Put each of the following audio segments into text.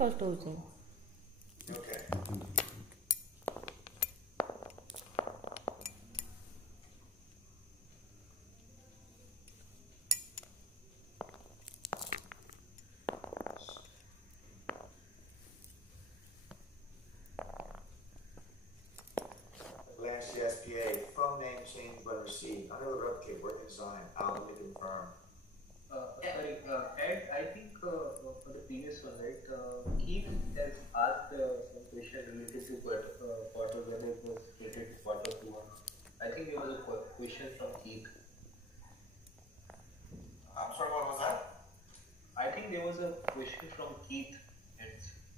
କଷ୍ଟ ହେଉଛି। Okay. SPA, phone name changed when received. Under the replicate, working design. I'll need to confirm. Sorry, Ed, I think for the previous one, right? Keith has asked some question related to quarter, whether it was related to quarter 2 or not. I think there was a question from Keith. I'm sorry, what was that? I think there was a question from Keith.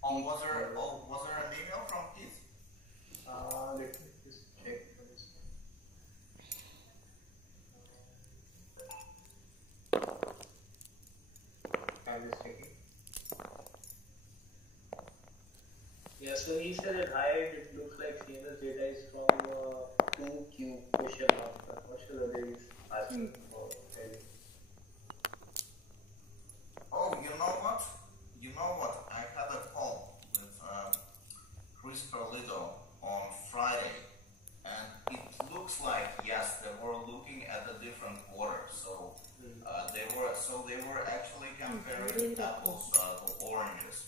Was there an email from Keith? Let me just check. I'm just checking. Yeah, so he said that hi, it looks like CNS data is from 2Q question mark. I'm not sure whether he's asking for any. Oh, you know what? I had a call with Chris Carlito on Friday, and it looks like, yes, they were looking at a different quarter. They were actually comparing apples to oranges.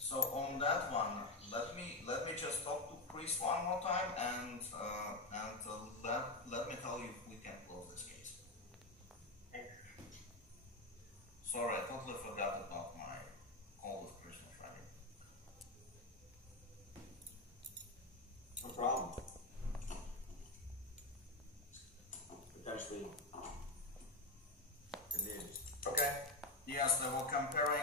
So on that one, let me just talk to Chris one more time, and let me tell you if we can close this case. Sorry, I totally forgot about my call with Chris on Friday. No problem. Potentially the news. Okay. Yes, they were comparing